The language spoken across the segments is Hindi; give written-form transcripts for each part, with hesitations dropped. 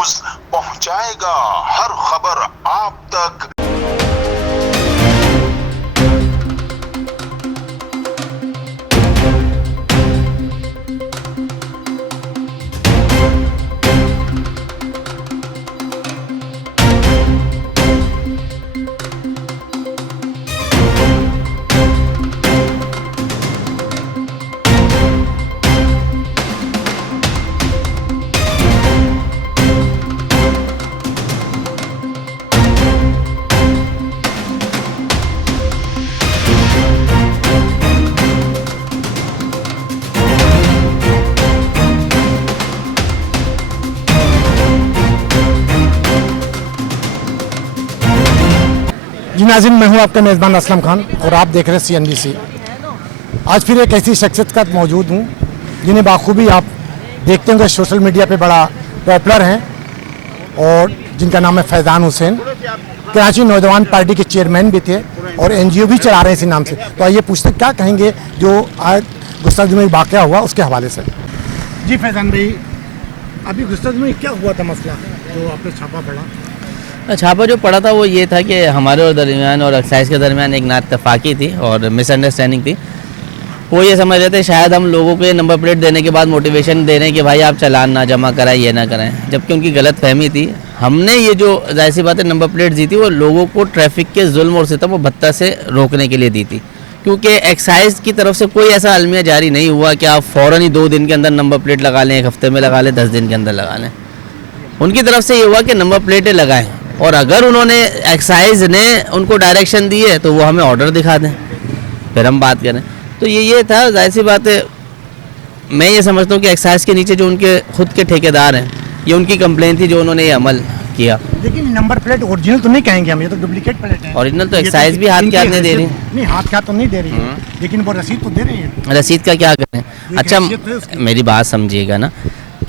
न्यूज पहुंचाएगा हर खबर आप तक। जी नाज़रीन, मैं हूं आपका मेज़बान असलम खान और आप देख रहे हैं CNBC। आज फिर एक ऐसी शख्सियत का मौजूद हूं जिन्हें बाखूबी आप देखते होंगे सोशल मीडिया पे बड़ा पॉपुलर हैं और जिनका नाम है फैज़ान हुसैन। कराची नौजवान पार्टी के चेयरमैन भी थे और NGO भी चला रहे हैं इसी नाम से। तो आइए पूछते क्या कहेंगे जो आज गुस्ताखी में वाक़या हुआ उसके हवाले से। जी फैज़ान भाई, अभी गुस्ताखी में क्या हुआ था मसला जो आपने छापा पड़ा? छापा जो पड़ा था वो ये था कि हमारे और दरमियान और एक्साइज के दरमियान एक नाइत्तफ़ाक़ी थी और मिसअंडरस्टैंडिंग थी। वो ये समझ रहे थे शायद हम लोगों को ये नंबर प्लेट देने के बाद मोटिवेशन दे रहे हैं कि भाई आप चालान ना जमा कराएं, ये ना कराएं, जबकि उनकी गलत फहमी थी। हमने ये जो जाहिर सी बात है नंबर प्लेट दी थी वो लोगों को ट्रैफिक के जुल्म और सितम व भत्ता से रोकने के लिए दी थी, क्योंकि एक्साइज की तरफ से कोई ऐसा अलमिया जारी नहीं हुआ कि आप फ़ौरन ही 2 दिन के अंदर नंबर प्लेट लगा लें, 1 हफ्ते में लगा लें, 10 दिन के अंदर लगा लें। उनकी तरफ से ये हुआ कि नंबर प्लेटें लगाएं और अगर उन्होंने एक्साइज ने उनको डायरेक्शन दी है तो वो हमें ऑर्डर दिखा दें, फिर हम बात करें। तो ये था, जाहिर सी बात है। मैं ये समझता हूँ कि एक्साइज के नीचे जो उनके खुद के ठेकेदार हैं, ये उनकी कंप्लेन थी जो उन्होंने ये अमल किया। लेकिन नंबर प्लेट ओरिजिनल तो नहीं कहेंगे हम, ये तो डुप्लीकेट प्लेट है। ओरिजिनल तो एक्साइज भी हाथ के हाथ नहीं दे रही। नहीं, हाथ के हाथ तो नहीं दे रही है, लेकिन वो रसीद तो दे रही है। रसीद का क्या करें? अच्छा मेरी बात समझिएगा ना,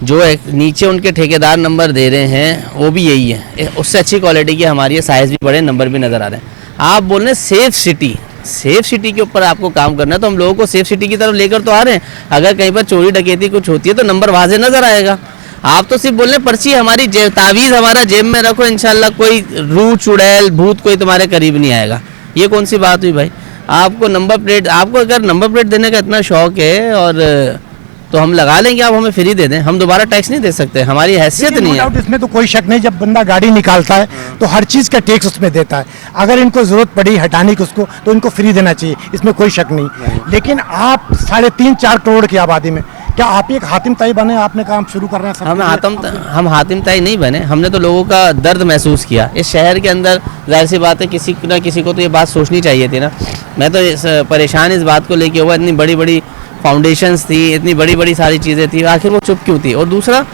जो एक नीचे उनके ठेकेदार नंबर दे रहे हैं वो भी यही है, उससे अच्छी क्वालिटी की हमारी है, साइज़ भी बड़े, नंबर भी नज़र आ रहे हैं। आप बोल रहे हैं सेफ सिटी के ऊपर आपको काम करना है, तो हम लोगों को सेफ सिटी की तरफ लेकर तो आ रहे हैं। अगर कहीं पर चोरी डकैती कुछ होती है तो नंबर वाज़े नज़र आएगा। आप तो सिर्फ बोल रहे हैं पर्ची हमारी तावीज़ हमारा जेब में रखो, इंशाल्लाह कोई रूह चुड़ैल भूत कोई तुम्हारे करीब नहीं आएगा। ये कौन सी बात हुई भाई? आपको नंबर प्लेट, आपको अगर नंबर प्लेट देने का इतना शौक है और तो हम लगा लेंगे, आप हमें फ्री दे दें, हम दोबारा टैक्स नहीं दे सकते, हमारी हैसियत नहीं है। इसमें तो कोई शक नहीं, जब बंदा गाड़ी निकालता है तो हर चीज़ का टैक्स उसमें देता है। अगर इनको ज़रूरत पड़ी हटाने की उसको तो इनको फ्री देना चाहिए, इसमें कोई शक नहीं। लेकिन आप 3.5-4 करोड़ की आबादी में क्या आप एक हातिम ताई बने? आपने काम शुरू कर रहे हैं। हम हातिम ताई नहीं बने, हमने तो लोगों का दर्द महसूस किया इस शहर के अंदर। जाहिर सी बात है किसी न किसी को तो ये बात सोचनी चाहिए थी ना। मैं तो परेशान इस बात को लेके हुआ, इतनी बड़ी बड़ी फाउंडेशंस थी, इतनी बड़ी बड़ी सारी चीज़ें थी, आखिर वो चुप क्यों थी? और दूसरा,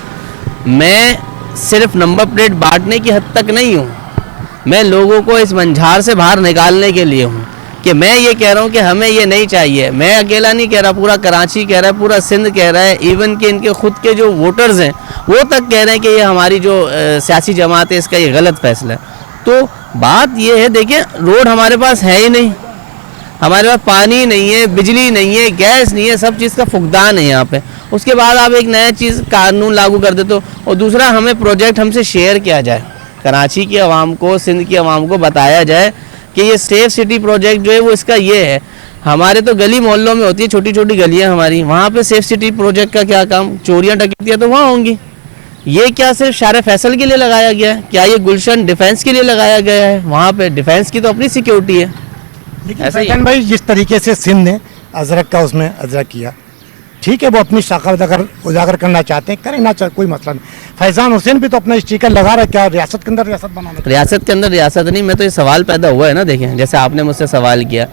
मैं सिर्फ नंबर प्लेट बांटने की हद तक नहीं हूँ, मैं लोगों को इस मंझार से बाहर निकालने के लिए हूँ कि मैं ये कह रहा हूँ कि हमें ये नहीं चाहिए। मैं अकेला नहीं कह रहा, पूरा कराची कह रहा है, पूरा सिंध कह रहा है, इवन कि इनके खुद के जो वोटर्स हैं वो तक कह रहे हैं कि ये हमारी जो सियासी जमात है इसका ये गलत फैसला है। तो बात ये है, देखिए रोड हमारे पास है ही नहीं, हमारे पास पानी नहीं है, बिजली नहीं है, गैस नहीं है, सब चीज़ का फुकदान है यहाँ पे। उसके बाद आप एक नया चीज़ कानून लागू कर देते हो। और दूसरा, हमें प्रोजेक्ट हमसे शेयर किया जाए, कराची की आवाम को, सिंध की आवाम को बताया जाए कि ये सेफ सिटी प्रोजेक्ट जो है वो इसका ये है। हमारे तो गली मोहल्लों में होती है, छोटी छोटी गलियाँ हमारी, वहाँ पे सेफ सिटी प्रोजेक्ट का क्या काम? चोरियाँ डकैतियाँ तो वहाँ होंगी। ये क्या सिर्फ शारे फैसल के लिए लगाया गया है? क्या ये गुलशन डिफेंस के लिए लगाया गया है? वहाँ पे डिफेंस की तो अपनी सिक्योरिटी है। लेकिन फैज़ान भाई, जिस तरीके से सिंध ने अजरक का उसमें अजरक किया, ठीक है, वो अपनी शाखा उजागर करना चाहते हैं, करें ना, कोई मसला नहीं। फैज़ान हुसैन भी तो अपना स्टिकर लगा रहा है, क्या रियासत के अंदर रियासत बनाना? रियासत के अंदर रियासत नहीं, मैं तो ये सवाल पैदा हुआ है ना, देखें जैसे आपने मुझसे सवाल किया,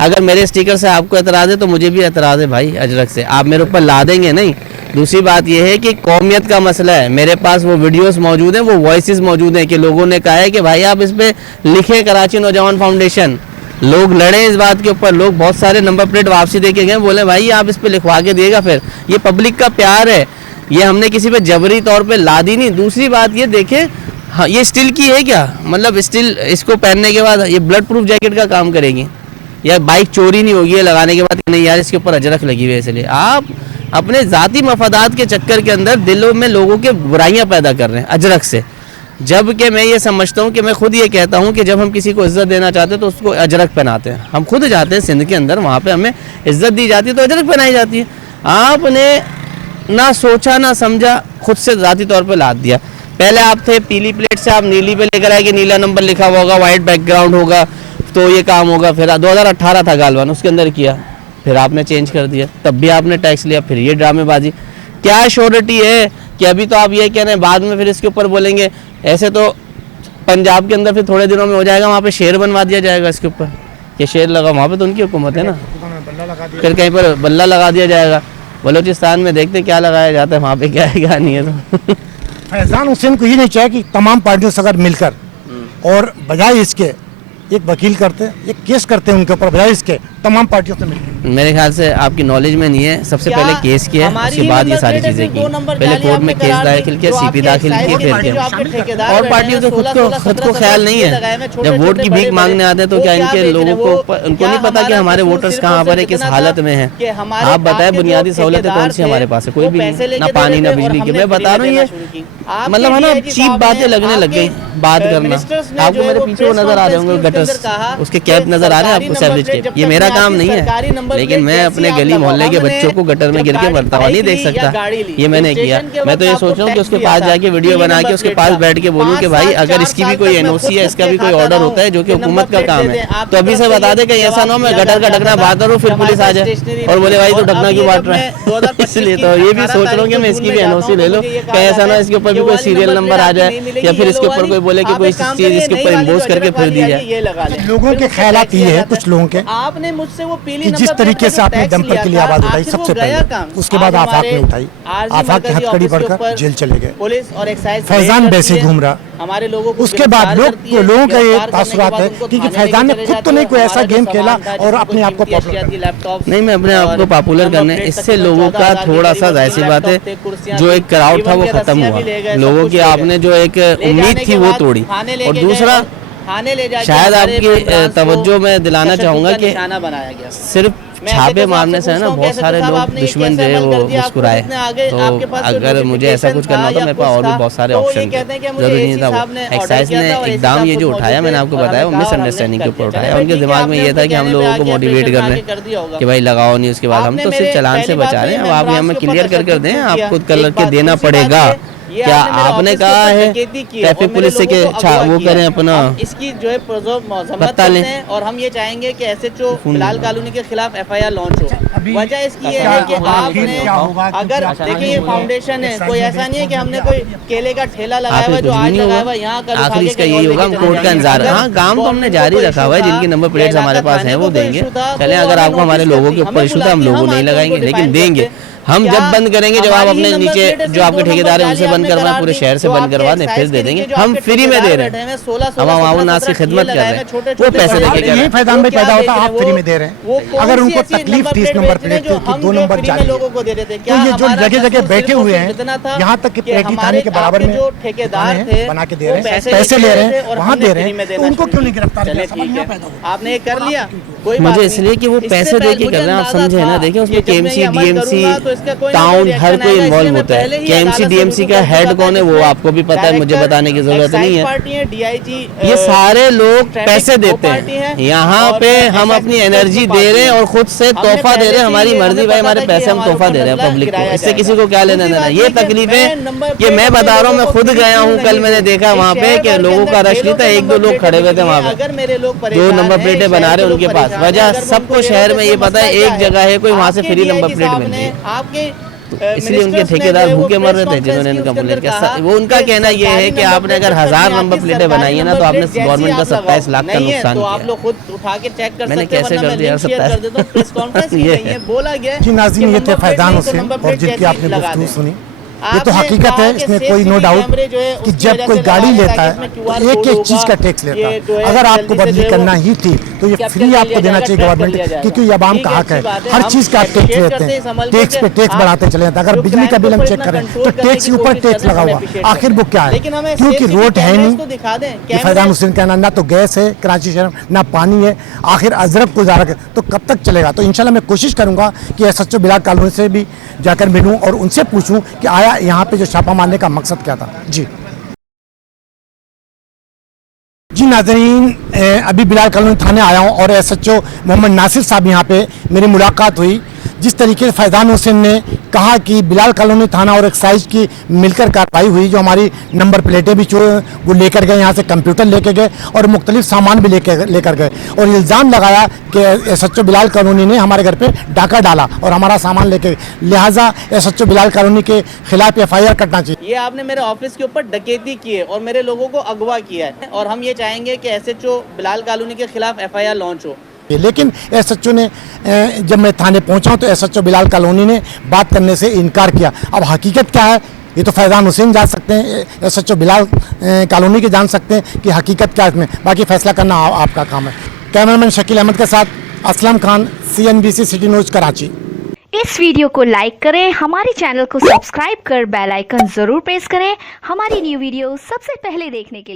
अगर मेरे स्टिकर से आपको एतराज़ है तो मुझे भी एतराज़ है भाई अजरक से, आप मेरे ऊपर ला देंगे नहीं। दूसरी बात यह है कि कौमियत का मसला है, मेरे पास वो वीडियोस मौजूद हैं, वो वॉइसेस मौजूद हैं कि लोगों ने कहा है कि भाई आप इस पर लिखें कराची नौजवान फाउंडेशन, लोग लड़े इस बात के ऊपर। लोग बहुत सारे नंबर प्लेट वापसी दे के गए, बोले भाई आप इस पे लिखवा के दिएगा। फिर ये पब्लिक का प्यार है, ये हमने किसी पे जबरी तौर पे ला दी नहीं। दूसरी बात ये देखें, हाँ ये स्टील की है क्या? मतलब स्टील इसको पहनने के बाद ये ब्लड प्रूफ जैकेट का काम करेगी या बाइक चोरी नहीं होगी लगाने के बाद? नहीं यार, इसके ऊपर अजरक लगी हुई है, इसलिए आप अपने ज़ाती मफादात के चक्कर के अंदर दिलों में लोगों के बुराइयां पैदा कर रहे हैं अजरक से। जबकि मैं ये समझता हूँ कि मैं खुद ये कहता हूँ कि जब हम किसी को इज़्ज़त देना चाहते हैं तो उसको अजरक पहनाते हैं। हम खुद जाते हैं सिंध के अंदर, वहाँ पे हमें इज़्ज़त दी जाती है तो अजरक पहनाई जाती है। आपने ना सोचा ना समझा, खुद से ज़ाती तौर पर लाद दिया। पहले आप थे पीली प्लेट से आप नीली पे लेकर आए कि नीला नंबर लिखा हुआ होगा, वाइट बैकग्राउंड होगा तो ये काम होगा। फिर 2018 था गालवान, उसके अंदर किया, फिर आपने चेंज कर दिया, तब भी आपने टैक्स लिया, फिर ये ड्रामेबाजी। क्या श्योरिटी है कि अभी तो आप ये कह रहे हैं, बाद में फिर इसके ऊपर बोलेंगे। ऐसे तो पंजाब के अंदर फिर थोड़े दिनों में हो जाएगा, वहाँ पे शेर बनवा दिया जाएगा इसके ऊपर कि शेर लगा, वहाँ पे तो उनकी हुकूमत है ना। फिर कहीं पर बल्ला लगा दिया जाएगा। बलूचिस्तान में देखते क्या लगाया जाता है, वहाँ पे क्या है क्या नहीं है। तो फैज़ान हुसैन को ये नहीं चाहिए कि तमाम पार्टियों से अगर मिलकर और बजाय इसके एक वकील करते, एक केस करते हैं उनके ऊपर, बजाय इसके तमाम पार्टियों से मिलकर। मेरे ख्याल से आपकी नॉलेज में नहीं है। सबसे पहले केस किया, उसके बाद ये सारी चीज़ें की। पहले कोर्ट में केस दाखिल किया, सीपी दाखिल की, फिर किया। और पार्टियों को खुद को ख्याल नहीं है। जब वोट की भीख मांगने आते हैं तो क्या इनके लोगों को उनको नहीं पता कि हमारे वोटर्स कहाँ पर है, किस हालत में है। आप बताएं बुनियादी सहूलतें कौन सी हमारे पास है? कोई भी ना पानी ना बिजली की। मैं बता रहा हूँ ये मतलब है ना चीप बातें लगने लग गई बात करना। आपको मेरे पीछे वो नजर आ रहे होंगे गटर्स, उसके कैप नजर आ रहे हैं आपको, सैवरेज कैप। ये मेरा काम नहीं है, लेकिन मैं अपने गली मोहल्ले के बच्चों को गटर में गिर के मरता हुआ नहीं देख सकता। ये मैंने किया। मैं तो ये सोच रहा हूँ कि उसके पास जाके वीडियो बना के उसके पास बैठ के बोलूँ कि भाई अगर इसकी भी कोई एनओसी है, इसका भी कोई ऑर्डर होता है जो कि हुकूमत का काम है, तो अभी से बता दे कहीं ऐसा ना हो मैं गटर का ढकना बात करूँ फिर पुलिस आ जाए और बोले भाई तो ढकना क्यों बांट रहा है। इसलिए तो ये भी सोच रहा हूँ कि मैं इसकी भी एनओसी ले लूँ, कहीं ऐसा ना इसके ऊपर भी कोई सीरियल नंबर आ जाए या फिर इसके ऊपर कोई बोले कि कोई चीज इसके ऊपर इम्पोज करके फिर दी जाए। लोगों के ख्यालात ये है, कुछ लोगों के, आपने मुझसे वो पीली कि जिस तरीके से आपने दमपर के लिए आवाज उठाई सबसे पहले, उसके बाद आफाक ने उठाई, आफाक की हथकड़ी पढ़कर जेल चले गए। पुलिस और एक्साइज फैजान वैसे घूम रहा। हमारे लोगों को उसके बाद लोगों का ये तासुरात है कि फैजान ने खुद तो नहीं कोई ऐसा गेम खेला और अपने आप को पॉपुलर नहीं, मैं अपने आप को पॉपुलर करने, इससे लोगों का थोड़ा सा जाहिर सी बात है जो एक क्राउड था वो खत्म हुआ। लोगों की आपने जो एक उम्मीद थी वो तोड़ी। और दूसरा शायद आपकी तवज्जो में दिलाना चाहूंगा कि सिर्फ छापे मारने से है ना बहुत सारे लोग दुश्मन जो है वो मुस्कुराए। तो अगर मुझे ऐसा कुछ करना होता मेरे पास और भी बहुत सारे ऑप्शन थे, जरूरी नहीं था वो। एक्साइज ने इकदाम ये जो उठाया मैंने आपको बताया वो मिसअंडरस्टैंडिंग के ऊपर उठाया। उनके दिमाग में ये था कि हम लोगों को मोटिवेट कर रहे हैं कि भाई लगाओ नहीं, उसके बाद हम तो सिर्फ चलान से बचा रहे हैं। अब आप हमें क्लियर कर दें, आपको कलर के देना पड़ेगा। क्या आपने कहा है ट्रैफिक पुलिस से कि वो करें अपना इसकी जो है पत्ता लें और हम ये चाहेंगे कि एसएचओ बिलाल कॉलोनी के खिलाफ एफआईआर लॉन्च हो। वजह इसकी है कि आपने अगर देखिए ये फाउंडेशन है, कोई ऐसा नहीं है कि हमने कोई केले का ठेला लगाया हुआ जो आज लगाया हुआ यहाँ कल आखिर इसका यही होगा, हम कोर्ट का इंतजार। हाँ काम तो हमने जारी रखा हुआ है, जिनकी नंबर प्लेट्स हमारे पास है वो देंगे। चले अगर आपको हमारे लोगों के ऊपर इशू था हम लोगों नहीं लगाएंगे, लेकिन देंगे। हम जब बंद करेंगे, जब आप अपने नीचे जो आपके ठेकेदार हैं उनसे बंद करवाएं, पूरे शहर से बंद करवा दें, फिर दे देंगे। हम फ्री में दे रहे हैं, हम आवाम नाज की खिदमत कर रहे हैं, वो पैसे लेके कर रहे हैं। फैजान में पैदा होता आप फ्री में दे रहे हैं। अगर उनको तकलीफ थी इस नंबर प्लेट की 2 नंबर जारी, तो ये जो जगह जगह बैठे हुए हैं यहाँ तक कि पेटी थाने के बराबर में बना के दे रहे हैं, पैसे ले रहे हैं, वहाँ दे रहे हैं, तो उनको क्यों नहीं गिरफ्तार किया? आपने कर लिया मुझे इसलिए कि वो पैसे दे के कर रहे हैं, आप समझे ना। देखिए उसमें केएमसी डीएमसी टाउन हर कोई इन्वॉल्व होता है। केएमसी डीएमसी का हेड कौन है वो आपको भी पता है, मुझे बताने की जरूरत नहीं है। ये सारे लोग पैसे देते हैं, यहाँ पे हम अपनी एनर्जी दे रहे हैं और खुद से तोहफा दे रहे हैं। हमारी मर्जी भाई, हमारे पैसे हम तोहफा दे रहे हैं पब्लिक को, इससे किसी को क्या लेना देना। ये तकलीफें ये मैं बता रहा हूँ, मैं खुद गया हूँ, कल मैंने देखा वहाँ पे कि लोगों का रश नहीं था, 1-2 लोग खड़े हुए थे वहाँ पे, 2 नंबर प्लेटें बना रहे उनके पास। वजह सबको शहर में ये पता है एक जगह है कोई वहाँ से फ्री नंबर प्लेट मिल रही है, इसलिए उनके ठेकेदार भूखे मर रहे थे जिन्होंने इनका कंप्लेंट किया। वो उनका कहना ये है कि आपने अगर 1000 नंबर प्लेटें बनाई है ना तो आपने गवर्नमेंट का 27 लाख का नुकसान किया। मैंने कैसे कर दिया 27? जी नाज़रीन, ये थे फैजान हुसैन और जिनकी आपने गुफ्तगू सुनी। ये तो हकीकत है, इसमें कोई नो डाउट कि जब कोई गाड़ी लेता है तो एक एक चीज़ का टैक्स लेता है। अगर आपको बदली करना ही थी तो ये फ्री आपको देना चाहिए गवर्नमेंट, क्योंकि ये आवाम का हक है। हर चीज़ का आप टैक्स लेते हैं, टैक्स पे टैक्स बढ़ाते चले जाते हैं। अगर बिजली का बिल हम चेक करें तो टैक्स के ऊपर टैक्स लगा हुआ, आखिर वो क्या है? क्योंकि रोड है नहीं, फैजान हुसैन कहना ना तो गैस है कराची शहर, ना पानी है, आखिर अजरब गुजारा कर तो कब तक चलेगा? तो इंशाल्लाह मैं कोशिश करूंगा कि SHO बिलाल कॉलोनी से भी जाकर मिलूं और उनसे पूछूं कि आया यहाँ पे जो छापा मारने का मकसद क्या था। जी नाज़रीन, अभी बिलाल कॉलोनी थाने आया हूँ और SHO मोहम्मद नासिर साहब यहाँ पे मेरी मुलाकात हुई। जिस तरीके से फैजान हुसैन ने कहा कि बिलाल कॉलोनी थाना और एक्साइज की मिलकर कार्रवाई हुई, जो हमारी नंबर प्लेटें भी वो लेकर गए, यहाँ से कंप्यूटर लेकर गए और मुख्तलिफ सामान भी लेकर गए और इल्ज़ाम लगाया कि SHO बिलाल कॉलोनी ने हमारे घर पे डाका डाला और हमारा सामान लेके, लिहाजा SHO बिलाल कॉलोनी के खिलाफ FIR कटना चाहिए। ये आपने मेरे ऑफिस के ऊपर डकैती की है और मेरे लोगों को अगवा किया है और हम ये चाहेंगे कि SHO बिलाल कॉलोनी के खिलाफ FIR लॉन्च हो। लेकिन SHO ने, जब मैं थाने पहुंचा तो SHO बिलाल कॉलोनी ने बात करने से इनकार किया। अब हकीकत क्या है ये तो फैजान हुसैन जान सकते हैं, SHO बिलाल कॉलोनी के जान सकते हैं कि हकीकत क्या है इसमें, बाकी फैसला करना आपका काम है। कैमरामैन शकील अहमद के साथ Aslam Khan, CNBC city news Karachi. इस वीडियो को लाइक करें, हमारे चैनल को सब्सक्राइब कर बेल आइकन जरूर प्रेस करें हमारी न्यू वीडियो सबसे पहले देखने के लिए।